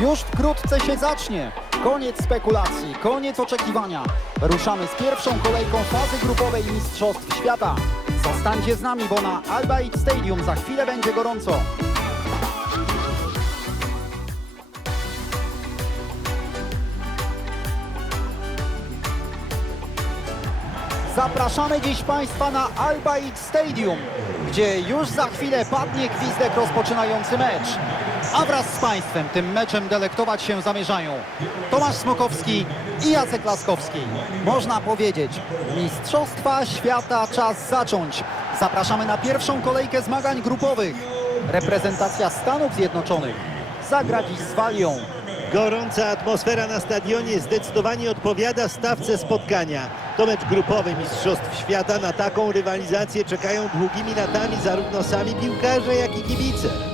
Już wkrótce się zacznie. Koniec spekulacji, koniec oczekiwania. Ruszamy z pierwszą kolejką fazy grupowej Mistrzostw Świata. Zostańcie z nami, bo na Alba Eat Stadium za chwilę będzie gorąco. Zapraszamy dziś Państwa na Alba Eat Stadium, gdzie już za chwilę padnie gwizdek rozpoczynający mecz. A wraz z Państwem tym meczem delektować się zamierzają Tomasz Smokowski i Jacek Laskowski. Można powiedzieć, Mistrzostwa Świata czas zacząć. Zapraszamy na pierwszą kolejkę zmagań grupowych. Reprezentacja Stanów Zjednoczonych zagra dziś z Walią. Gorąca atmosfera na stadionie zdecydowanie odpowiada stawce spotkania. To mecz grupowy Mistrzostw Świata. Na taką rywalizację czekają długimi latami zarówno sami piłkarze, jak i kibice.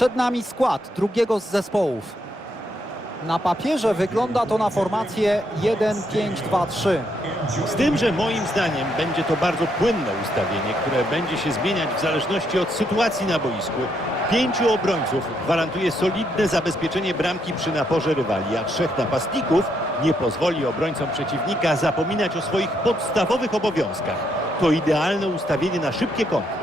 Przed nami skład drugiego z zespołów. Na papierze wygląda to na formację 1-5-2-3. Z tym, że moim zdaniem będzie to bardzo płynne ustawienie, które będzie się zmieniać w zależności od sytuacji na boisku. Pięciu obrońców gwarantuje solidne zabezpieczenie bramki przy naporze rywali, a trzech napastników nie pozwoli obrońcom przeciwnika zapominać o swoich podstawowych obowiązkach. To idealne ustawienie na szybkie kontry.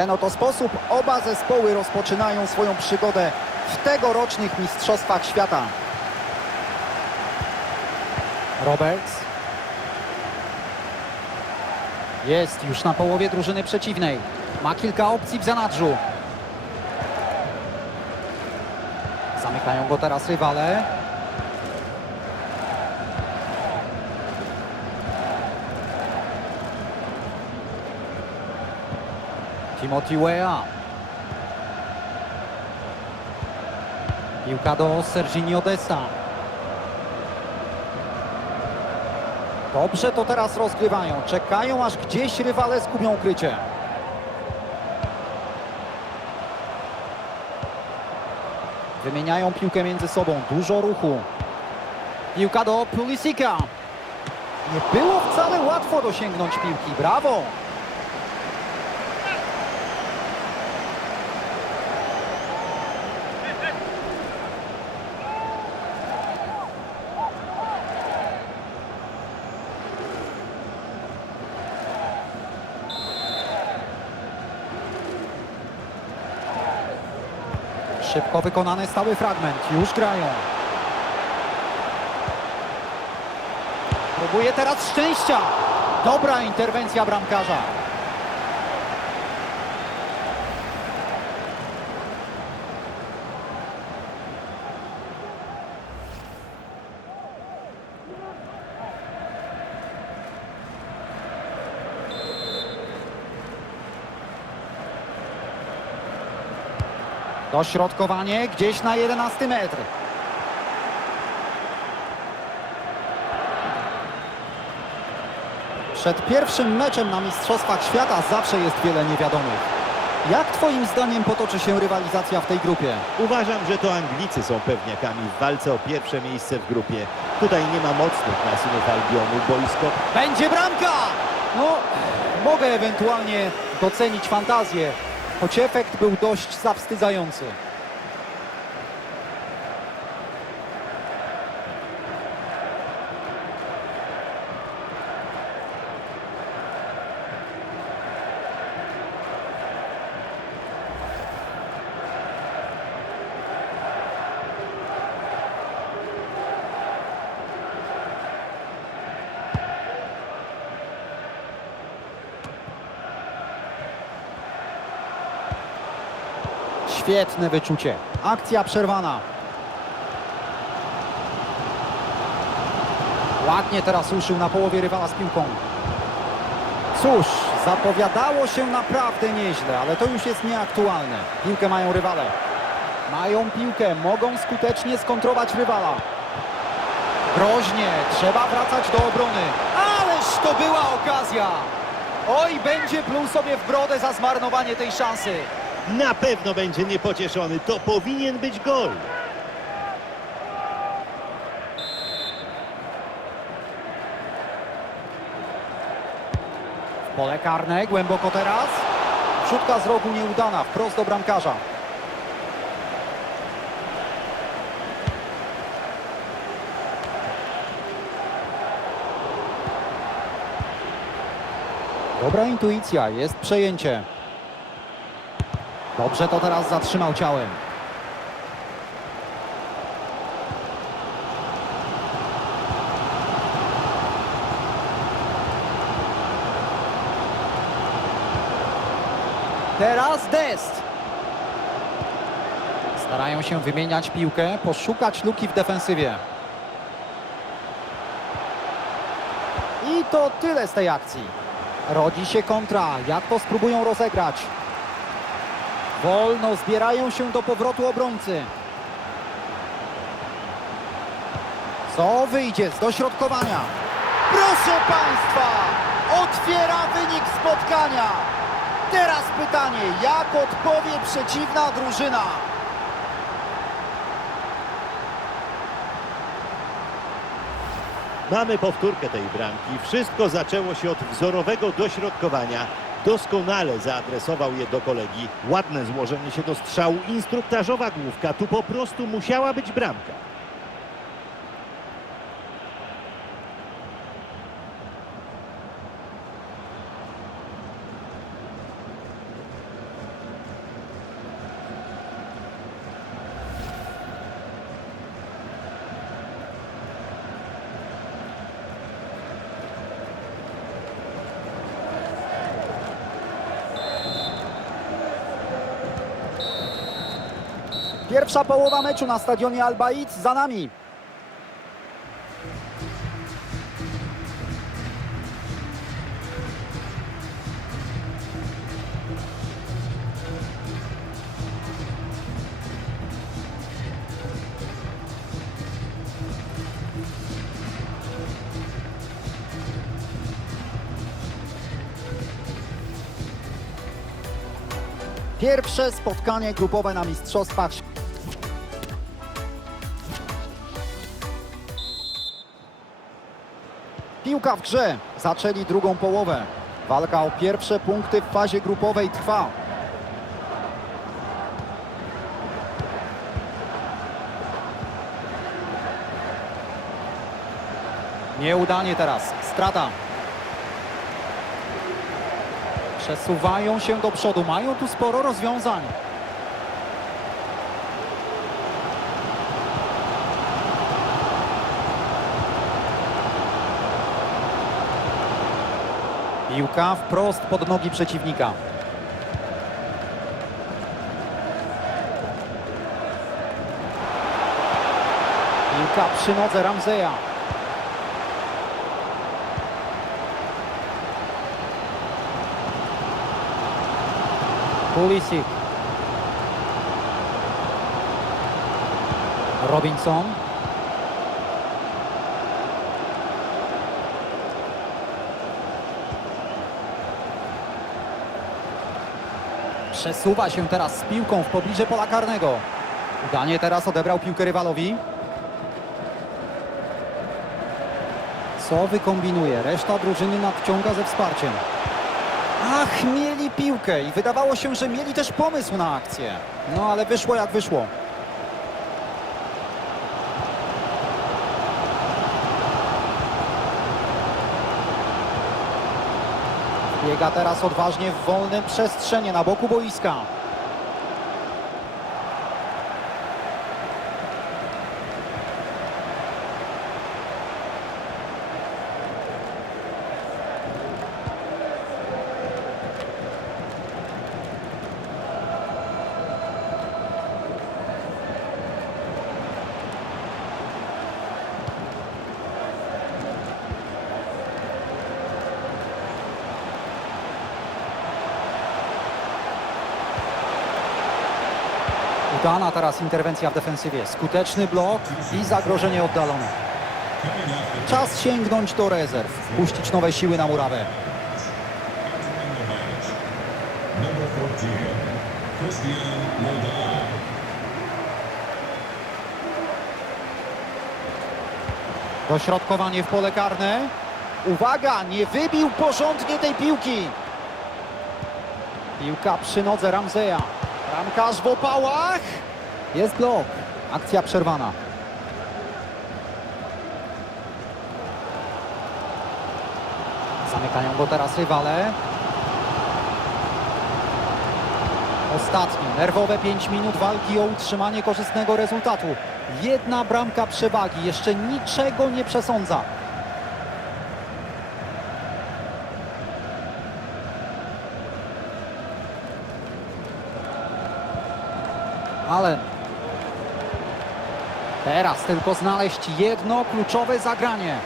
Ten oto sposób oba zespoły rozpoczynają swoją przygodę w tegorocznych Mistrzostwach Świata. Roberts. Jest już na połowie drużyny przeciwnej. Ma kilka opcji w zanadrzu. Zamykają go teraz rywale. Timothy Weah. Piłka do Serginio Desta. Dobrze to teraz rozgrywają. Czekają aż gdzieś rywale zgubią krycie. Wymieniają piłkę między sobą. Dużo ruchu. Piłka do Pulisika. Nie było wcale łatwo dosięgnąć piłki. Brawo! Szybko wykonany stały fragment. Już grają. Próbuje teraz szczęścia. Dobra interwencja bramkarza. Dośrodkowanie gdzieś na 11 metr. Przed pierwszym meczem na Mistrzostwach Świata zawsze jest wiele niewiadomych. Jak Twoim zdaniem potoczy się rywalizacja w tej grupie? Uważam, że to Anglicy są pewniakami w walce o pierwsze miejsce w grupie. Tutaj nie ma mocnych na synów Albionu. Boisko Będzie bramka! No, mogę ewentualnie docenić fantazję, choć efekt był dość zawstydzający. Świetne wyczucie. Akcja przerwana. Ładnie teraz ruszył na połowie rywala z piłką. Cóż, zapowiadało się naprawdę nieźle, ale to już jest nieaktualne. Piłkę mają rywale. Mają piłkę, mogą skutecznie skontrować rywala. Groźnie, trzeba wracać do obrony. Ależ to była okazja! Oj, będzie pluł sobie w brodę za zmarnowanie tej szansy. Na pewno będzie niepocieszony. To powinien być gol. Pole karne, głęboko teraz. Rzutka z rogu nieudana, wprost do bramkarza. Dobra intuicja, jest przejęcie. Dobrze to teraz zatrzymał ciałem. Teraz Dest. Starają się wymieniać piłkę, poszukać luki w defensywie. I to tyle z tej akcji. Rodzi się kontra. Jak to spróbują rozegrać? Wolno zbierają się do powrotu obrońcy. Co wyjdzie z dośrodkowania? Proszę Państwa! Otwiera wynik spotkania. Teraz pytanie, jak odpowie przeciwna drużyna? Mamy powtórkę tej bramki. Wszystko zaczęło się od wzorowego dośrodkowania. Doskonale zaadresował je do kolegi. Ładne złożenie się do strzału. Instruktażowa główka. Tu po prostu musiała być bramka. Pierwsza połowa meczu na stadionie Al-Baid za nami. Pierwsze spotkanie grupowe na Mistrzostwach Piłka w grze. Zaczęli drugą połowę. Walka o pierwsze punkty w fazie grupowej trwa. Nieudanie teraz. Strata. Przesuwają się do przodu. Mają tu sporo rozwiązań. Piłka wprost pod nogi przeciwnika. Piłka przy nodze Ramzeja. Pulisic. Robinson. Przesuwa się teraz z piłką w pobliże pola karnego. Udanie teraz odebrał piłkę rywalowi. Co wykombinuje? Reszta drużyny nadciąga ze wsparciem. Ach, mieli piłkę i wydawało się, że mieli też pomysł na akcję. No ale wyszło jak wyszło. Biega teraz odważnie w wolnym przestrzenie na boku boiska. Udana teraz interwencja w defensywie. Skuteczny blok i zagrożenie oddalone. Czas sięgnąć do rezerw, puścić nowe siły na murawę. Number 14, Christian Moldau. Dośrodkowanie w pole karne. Uwaga, nie wybił porządnie tej piłki. Piłka przy nodze Ramzeja. Ramkarz w opałach. Jest blok. Akcja przerwana. Zamykają go teraz rywale. Ostatni, nerwowe 5 minut walki o utrzymanie korzystnego rezultatu. Jedna bramka przewagi, jeszcze niczego nie przesądza. Ale teraz tylko znaleźć jedno kluczowe zagranie.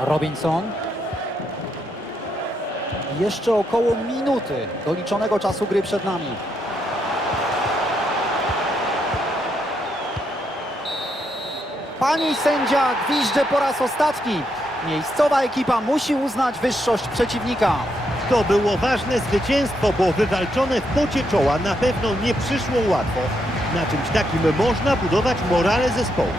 Robinson. Jeszcze około minuty doliczonego czasu gry przed nami. Pani sędzia gwizdże po raz ostatni. Miejscowa ekipa musi uznać wyższość przeciwnika. To było ważne zwycięstwo, bo wywalczone w pocie czoła na pewno nie przyszło łatwo. Na czymś takim można budować morale zespołu.